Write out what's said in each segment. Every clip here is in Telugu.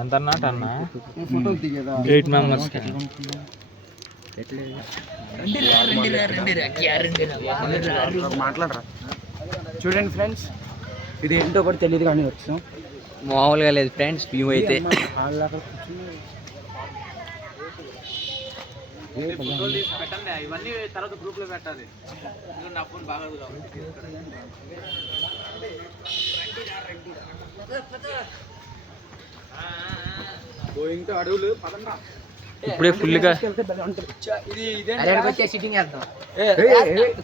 ఎంత అన్న 8 మెంబర్స్ మాట్లాడరా. చూడండి ఫ్రెండ్స్, ఇది ఏంటో కూడా తెలియదు కానీ వచ్చాం. మామూలుగా లేదు ఫ్రెండ్స్ వ్యూ అయితే. ఇవన్నీ తర్వాత గ్రూప్ లో పెట్టాలి. నా ఫోన్ బాగా అడవులు పదంగా ఇప్పుడే ఫుల్గా సిట్టింగ్ వేద్దాం.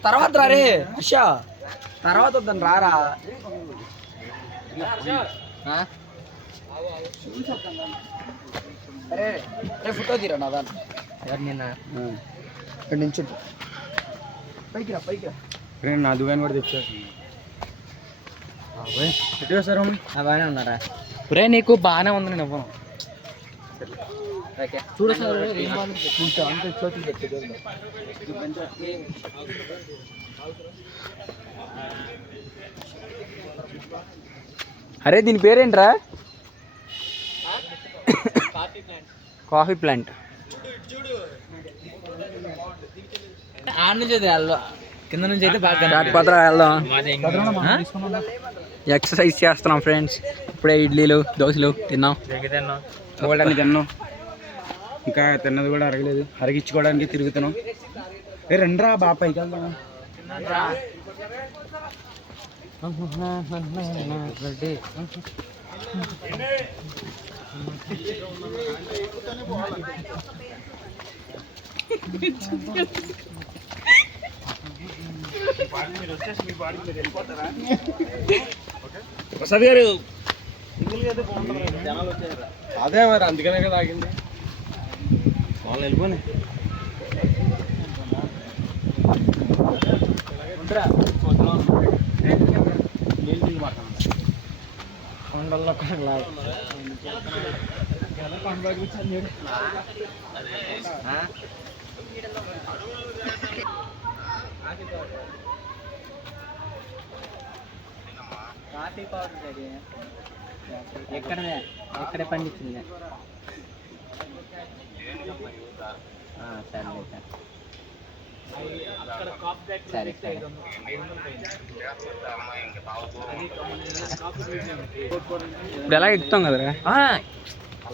తర్వాత రే అషా, తర్వాత వద్దాను రారా. అరే ఫోటో తీరా నా దాంట్లో. ఎవరు నిన్న ఇక్కడ నుంచి పైకి రా, పైకి రా. నా దువ్వాన్ని కూడా తెచ్చారు. బాగానే ఉన్నారా? రే నీకు బాగానే ఉంది. నేను ఇవ్వను. చూడ సార్ అంత చోటు చెప్తే అరే దీని పేరేంట్రా? Coffee plant. ఆడ నుంచి అయితే వెళ్దాం, కింద నుంచి అయితే బాగా వెళ్దాం. ఎక్సర్సైజ్ చేస్తున్నాం ఫ్రెండ్స్. ఇప్పుడే ఇడ్లీలు దోశలు తిన్నాం. తిన్నాం, ఇంకా తిన్నది కూడా అరగలేదు. అరగించుకోవడానికి తిరుగుతున్నాం. రండిరా బాగా పైకి వెళ్దాం. ప్రసాద్ గారు అదే మరి అందుకనే కదా ఆగింది. వాళ్ళు వెళ్ళిపోయి కొండల్లో కాఫీ పౌడర్ అది ఎక్కడే పండించింది? సరే సరే. ఇప్పుడు ఎలా ఎక్కుతాం కదరా?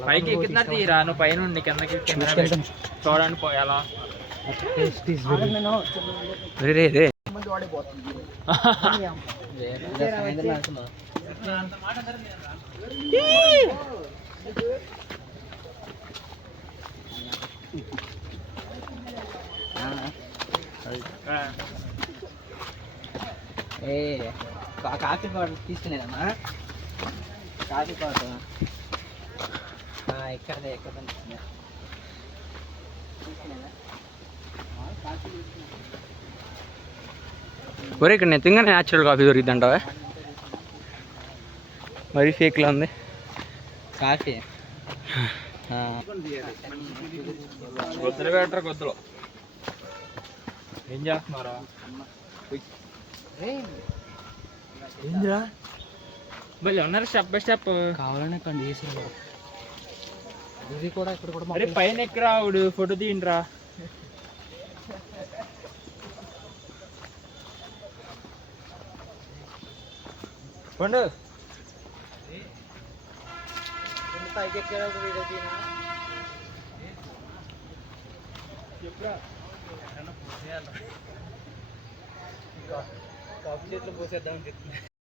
పైకి ఎక్కుతున్నా తీరా, నువ్వు పైన కిందకి చూడండి పోయాలా. కాఫీ పౌడర్ తీసుకునేదమ్మా. కాఫీ పౌడర్ ఎక్కడదే ఎక్కడ తీసుకునేదా? ఒరే ఇక్కడ నిజంగా న్యాచురల్ కాఫీ దొరికింది అంటావా? మరీ ఫేక్లా ఉంది కాఫీ. గొద్దులు పెట్టరా, గొద్దులు ఏం చేస్తున్నారా? ఏందిరా మళ్ళీ ఉన్నారు స్టెప్ బై స్టెప్. కావాలనే కండి వేసారు. ఇది కూడా ఇక్కడ కూడా అరే పైన ఎక్కరా ఆవిడు ఫోటో తీయండిరా. పండు పైకి ఎక్కేటప్పుడు వీడియో తీనా కాఫీ చేతిలో పోసేద్దాం.